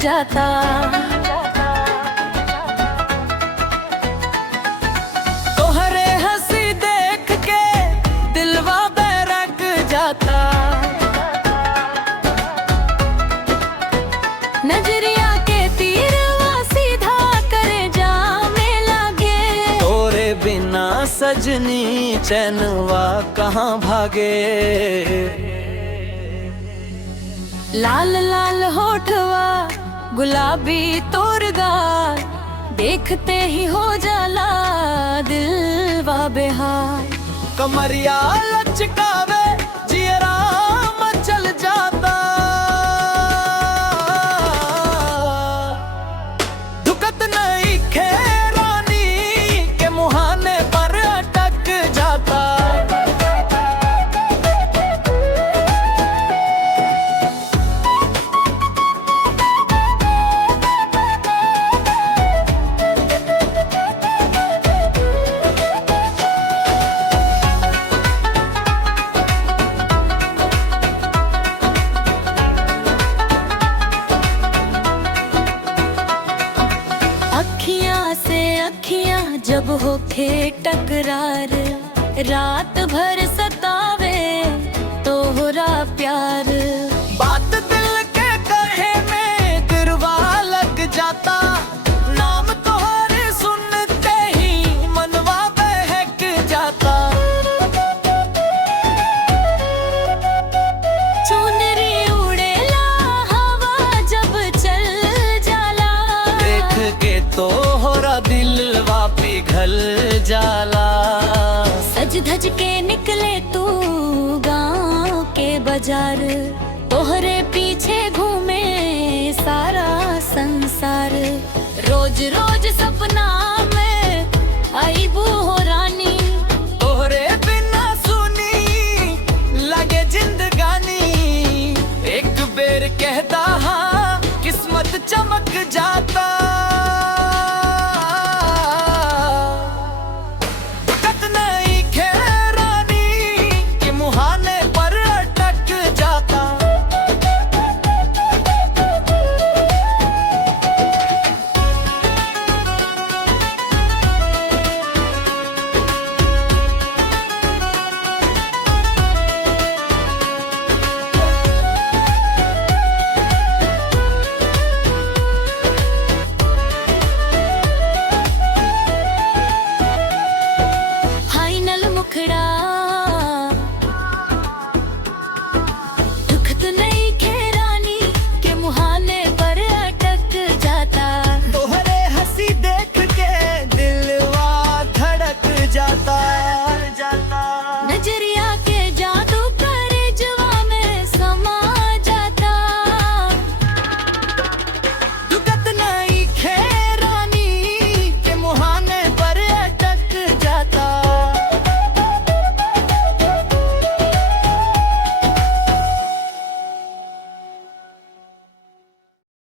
जाता। तोहरे हंसी देख के दिलवा बहक जाता। नजरिया के तीरवा सीधा करे जाने लगे। तोरे बिना सजनी चैनवा कहाँ भागे। लाल लाल होठवा गुलाबी तोर गाल, देखते ही हो जाला दिलवा बेहाल। कमरिया लचकावे जियरा मचल जाता। दुखत नहीं खेरानी के मुहाने पर अटक जाता। अखियाँ से अखियाँ जब होके टकरार, रात भर सतावे तोहरा प्यार। बात दिल के कहे में दिलवा लग जाता। नाम तोहरे सुनते ही मनवा बहक जाता। चुनरी उड़ेला हवा जब चल जाला। देख के तोहरा दिलवा पिघल जाला। सज धज के निकले तू गाँव के बाजार, तोहरे पीछे घूमे सारा संसार। रोज रोज सपना में आईबू हो रानी, तोहरे बिना सुनी लगे जिंदगानी। एक बेर कहता हाँ किस्मत चमक जाती।